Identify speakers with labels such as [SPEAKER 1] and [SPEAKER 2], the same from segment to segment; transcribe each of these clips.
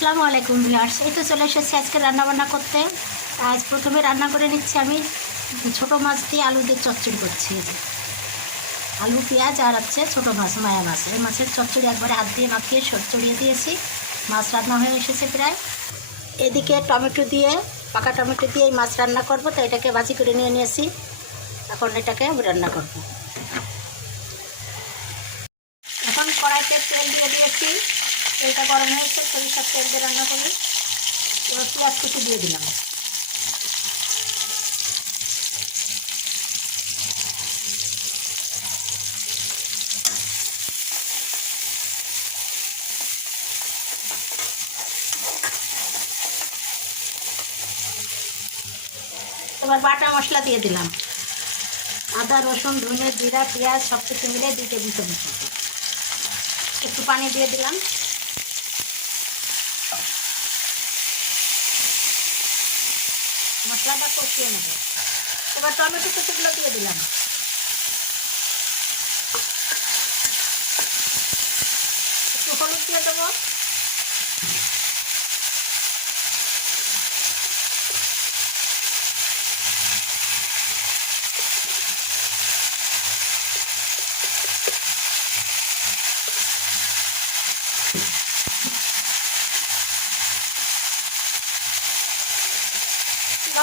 [SPEAKER 1] আসসালামু আলাইকুম ভিউয়ার্স। এই তো চলে এসেছি আজকে রান্নাবান্না করতে। আজ প্রথমে রান্না করে নিচ্ছি আমি ছোটো মাছ দিয়ে আলু দিয়ে চচ্চড়ি করছি। আলু, পেঁয়াজ আর হচ্ছে ছোটো মাছ, মায়া মাছ। এই মাছের চচ্চড়ি একবারে হাত দিয়ে মাখিয়ে চড়িয়ে দিয়েছি। মাছ রান্না হয়ে এসেছে প্রায়। এদিকে টমেটো দিয়ে, পাকা টমেটো দিয়ে মাছ রান্না করব, তো এটাকে ভাজি করে নিয়ে নিয়েছি। এখন এটাকে আমি রান্না করব এখন কড়াইতে তেল দিয়ে দিয়েছি তেলটা গরম হয়েছে সরিষার তেল দিয়ে রান্না করি এবার পেঁয়াজ কুচি দিয়ে দিলাম। এবার বাটা মশলা দিয়ে দিলাম। আদা, রসুন, ধনে, জিরা, পেঁয়াজ সব কিছু মিলে টেবিল চামচ। একটু পানি দিয়ে দিলাম। মশলাটা কষিয়ে নেব। এবার টমেটো কুচিগুলো দিয়ে দিলাম। একটু হলুদ দিয়ে দেবো।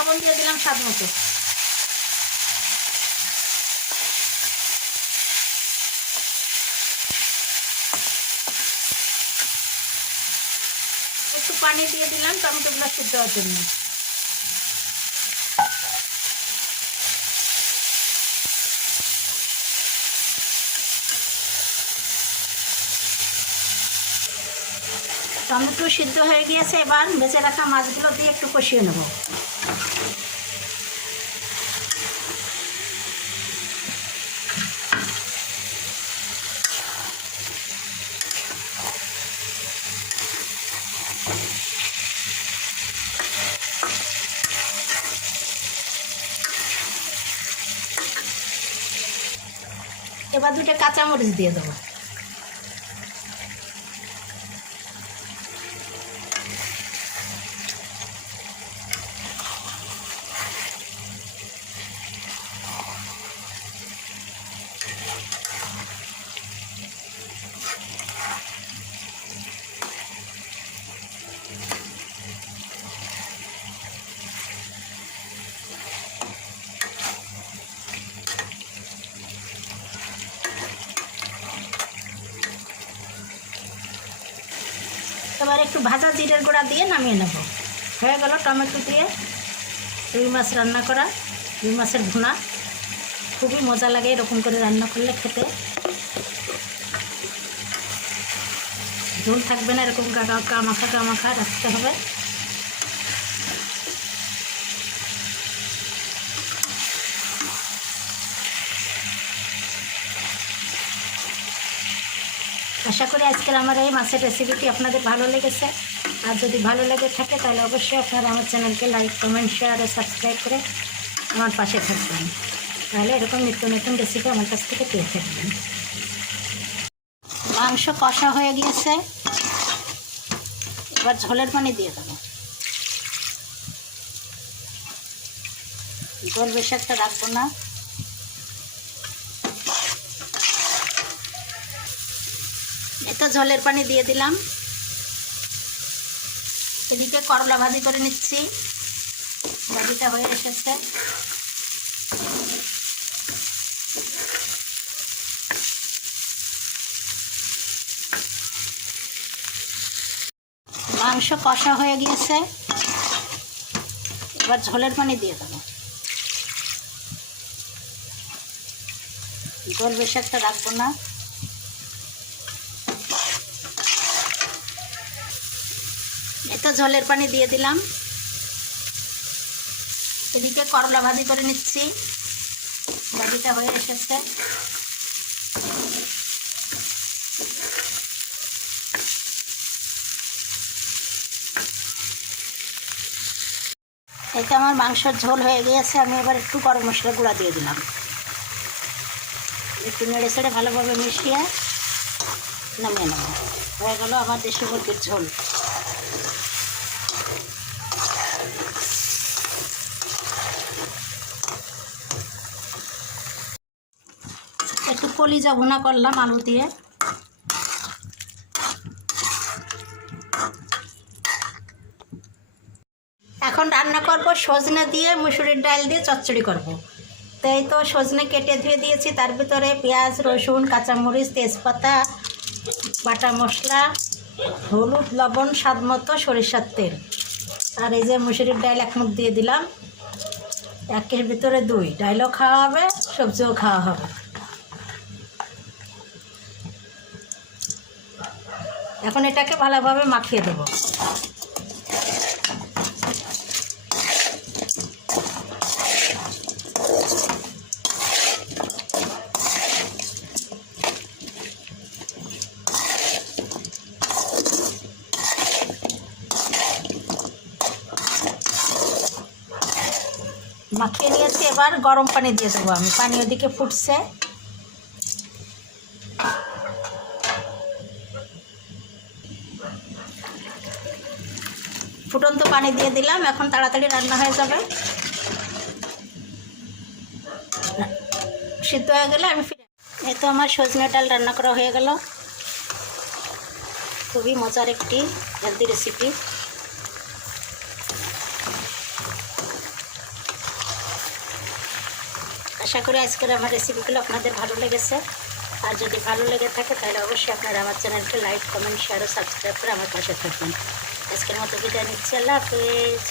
[SPEAKER 1] লবণ দিয়ে দিলাম স্বাদ মতো। একটু পানি দিয়ে দিলাম টমেটোগুলো সিদ্ধ হওয়ার জন্য। টমেটো সিদ্ধ হয়ে গিয়েছে, এবার বেঁচে রাখা মাছগুলো দিয়ে একটু কষিয়ে নেব। এবার দুটো কাঁচামরিচ দিয়ে দেবো। এবার একটু ভাজা জিরের গুঁড়া দিয়ে নামিয়ে নেব। হয়ে গেল টমেটো দিয়ে রুই মাছ রান্না করা, রুই মাছের ভুনা। খুবই মজা লাগে এরকম করে রান্না করলে খেতে। ঝোল থাকবে না, এরকম কামাখা কামাখা রাখতে হবে। আশা করি আজকের আমার এই মাছের রেসিপিটি আপনাদের ভালো লেগেছে। আর যদি ভালো লেগে থাকে, তাহলে অবশ্যই আপনারা আমার চ্যানেলকে লাইক কমেন্ট শেয়ার ও সাবস্ক্রাইব করে আমার পাশে থাকবেন। তাহলে এরকম নিত্য নতুন রেসিপি আমার কাছ থেকে পেয়ে থাকবেন। মাংস কষা হয়ে গিয়েছে। এবার ঝোলের পানি দিয়ে দেবো। ঝোল বেশি একটা রাখব না। এটা ঝোলের পানি দিয়ে দিলাম। এদিকে করলা ভাজি করে নিচ্ছি। ভাজিটা হয়ে এসেছে। মাংস কষা হয়ে গিয়েছে। এবার ঝোলের পানি দিয়ে দেবো। ঝোল বেশি একটা রাখব না। এতো ঝোলের পানি দিয়ে দিলাম। এদিকে করলা ভাজি করে নিচ্ছি। ভাজিটা হয়ে এসেছে। এটা আমার মাংসের ঝোল হয়ে গিয়েছে। আমি এবার একটু গরম মশলা গুঁড়া দিয়ে দিলাম। একটু নেড়ে চেড়ে ভালোভাবে মিশিয়ে নামিয়ে নেব। হয়ে গেল আমার দেশি মুরগির ঝোল। একটু কলিজা ভুনা করলাম আলু দিয়ে। এখন রান্না করব সজনে দিয়ে মুসুরির ডাল দিয়ে চচ্চড়ি করব। তো এই তো সজনে কেটে ধুয়ে দিয়েছি, তার ভিতরে পেঁয়াজ, রসুন, কাঁচামরিচ, তেজপাতা, বাটা মশলা, হলুদ, লবণ, স্বাদ মতো সরিষার তেল। আর এই যে মুসুরির ডাল এক মুখ দিয়ে দিলাম। একের ভিতরে দুই ডাইলও খাওয়া হবে, সবজিও খাওয়া হবে। এখন এটাকে ভালোভাবে মাখিয়ে দেবো। মাখিয়ে নিয়েছি, এবার গরম পানি দিয়ে দেবো আমি। পানি ওদিকে ফুটছে। ফুটন্ত পানি দিয়ে দিলাম, এখন তাড়াতাড়ি রান্না হয়ে যাবে। সিদ্ধ হয়ে গেলে আমি ফিরে এই তো আমার সজনে ডাল রান্না করা হয়ে গেল। খুবই মজার একটি হেলদি রেসিপি আশা করি আজকের আমার রেসিপিগুলো আপনাদের ভালো লেগেছে। আর যদি ভালো লেগে থাকে, তাহলে অবশ্যই আপনারা আমার চ্যানেলকে লাইক কমেন্ট শেয়ার ও সাবস্ক্রাইব করে আমার পাশে থাকবেন আজকের মতো বিদায় নিচ্ছি আল্লাহ হাফিজ